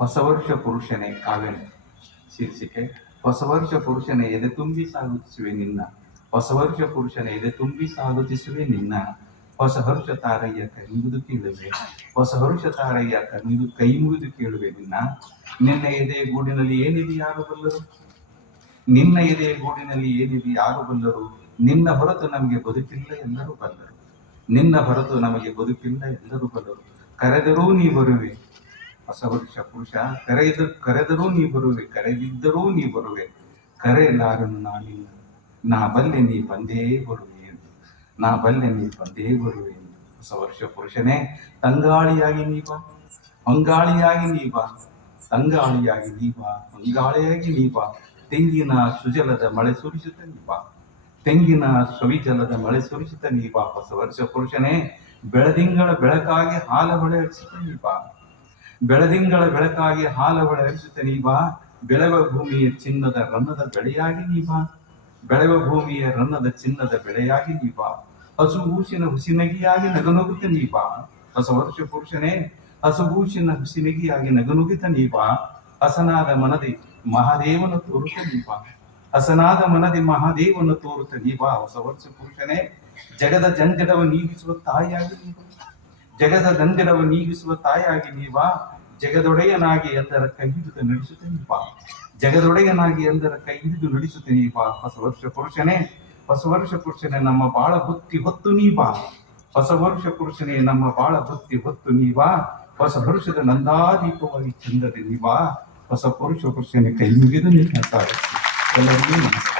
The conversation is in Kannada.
ಹೊಸ ವರ್ಷ ಪುರುಷನೇ ಕಾವ್ಯನ ಶೀರ್ಷಿಕೆ. ಹೊಸ ವರ್ಷ ಪುರುಷನೇ ಎದೆ ತುಂಬಿ ಸಾಗುತ್ತಿಸುವೆ ನಿನ್ನ, ಹೊಸ ವರ್ಷ ಪುರುಷನೇ ಎದೆ ತುಂಬಿ ಸಾಗುತ್ತಿಸುವೆ ನಿನ್ನ. ಹೊಸ ಹರುಷ ತಾರಯ್ಯ ಕೈ ಮುಗಿದು ಕೇಳುವೆ, ಹೊಸ ಹರುಷ ತಾರಯ್ಯ ಕೈ ಮುಗಿದು ಕೇಳುವೆ ನಿನ್ನ. ನಿನ್ನ ಎದೆಯ ಗೂಡಿನಲ್ಲಿ ಏನಿದೆ ಯಾರು ಬಲ್ಲರು, ನಿನ್ನ ಎದೆಯ ಗೂಡಿನಲ್ಲಿ ಏನಿದೆ ಯಾರು ಬಲ್ಲರು. ನಿನ್ನ ಹೊರತು ನಮಗೆ ಬದುಕಿಲ್ಲ ಎಲ್ಲರೂ ಬಲ್ಲರು, ನಿನ್ನ ಹೊರತು ನಮಗೆ ಬದುಕಿಲ್ಲ ಎಲ್ಲರೂ ಬಲ್ಲರು. ಕರೆದರೂ ನೀ ಬರುವೆ ಹೊಸ ವರ್ಷ ಪುರುಷ, ಕರೆದರೂ ನೀ ಬರುವೆ, ಕರೆದಿದ್ದರೂ ನೀ ಬರುವೆ. ಕರೆಯಲಾರನು ನಾನಿಲ್ಲ, ನಾ ಬಲ್ಲೆ ನೀ ಬಂದೇ ಬರುವೆ ಎಂದು, ನಾ ಬಲ್ಲೆ ನೀ ಬಂದೇ ಬರುವೆ ಎಂದು. ಹೊಸ ವರ್ಷ ಪುರುಷನೇ ತಂಗಾಳಿಯಾಗಿ ನೀ ಬಾ, ಅಂಗಾಳಿಯಾಗಿ ನೀ ಬಾ, ತಂಗಾಳಿಯಾಗಿ ನೀ ಬಾ, ಅಂಗಾಳಿಯಾಗಿ ನೀ ಬಾ. ತೆಂಗಿನ ಸುಜಲದ ಮಳೆ ಸುರಿಸುತ್ತ ನೀ ಬಾ, ತೆಂಗಿನ ಸವಿಜಲದ ಮಳೆ ಸುರಿಸುತ್ತ ನೀ ಬಾ. ಹೊಸ ವರ್ಷ ಪುರುಷನೇ ಬೆಳದಿಂಗಳ ಬೆಳಕಾಗಿ ಹಾಲ ಹೊಳೆ ಹರಿಸುತ್ತ ನೀ ಬಾ, ಬೆಳದಿಂಗಳ ಬೆಳಕಾಗಿ ಹಾಲ ಹೊಳೆ ಹರಿಸುತ್ತ ನೀ ಬಾ. ಬೆಳೆವ ಭೂಮಿಯ ಚಿನ್ನದ ರನ್ನದ ಬೆಳೆಯಾಗಿ ನೀ ಬಾ, ಬೆಳೆವ ಭೂಮಿಯ ರನ್ನದ ಚಿನ್ನದ ಬೆಳೆಯಾಗಿ ನೀ ಬಾ. ಹಸುಗೂಸಿನ ಹುಸಿನಗಿಯಾಗಿ ನಗನುಗುತ್ತ ನೀ ಬಾ. ಹೊಸ ವರ್ಷ ಪುರುಷನೇ ಹಸುಗೂಸಿನ ಹುಸಿನಗಿಯಾಗಿ ನಗನುಗುತ್ತ ನೀ ಬಾ. ಹಸನಾದ ಮನದಿ ಮಹಾದೇವನ ತೋರುತ್ತ ನೀ ಬಾ, ಹಸನಾದ ಮನದಿ ಮಹಾದೇವನ ತೋರುತ್ತ ನೀ ಬಾ. ಹೊಸ ವರ್ಷ ಪುರುಷನೇ ಜಗದ ಜಂಜಡವ ನೀಗಿಸುವ ತಾಯಿಯಾಗಿ ನೀ ಬಾ, ಜಗದ ಜಂಜಡವ ನೀಗಿಸುವ ತಾಯಿಯಾಗಿ ನೀ ಬಾ. ಜಗದೊಡೆಯನಾಗಿ ಎಲ್ಲರ ಕೈ ಹಿಡಿದು ನಡೆಸುತ್ತ ನೀ ಬಾ, ಜಗದೊಡೆಯನಾಗಿ ಎಲ್ಲರ ಕೈ ಹಿಡಿದು ನಡೆಸುತ್ತ ನೀ ಬಾ. ಹೊಸ ವರ್ಷ ಪುರುಷನೇ, ಹೊಸ ವರ್ಷ ಪುರುಷನೇ ನಮ್ಮ ಬಾಳ ಬುತ್ತಿ ಹೊತ್ತು ನೀ ಬಾ, ಹೊಸ ವರ್ಷ ಪುರುಷನೇ ನಮ್ಮ ಬಾಳ ಬುತ್ತಿ ಹೊತ್ತು ನೀ ಬಾ. ಹೊಸ ವರ್ಷದ ನಂದಾದೀಪವಾಗಿ ಚಂದದ ನೀ ಬಾ. ಹೊಸ ಪುರುಷನೇ ಕೈ ಮುಗಿದು ನೀ ಮಾತಾಡುತ್ತಿ. ಎಲ್ಲರಿಗೂ ನಮಸ್ಕಾರ.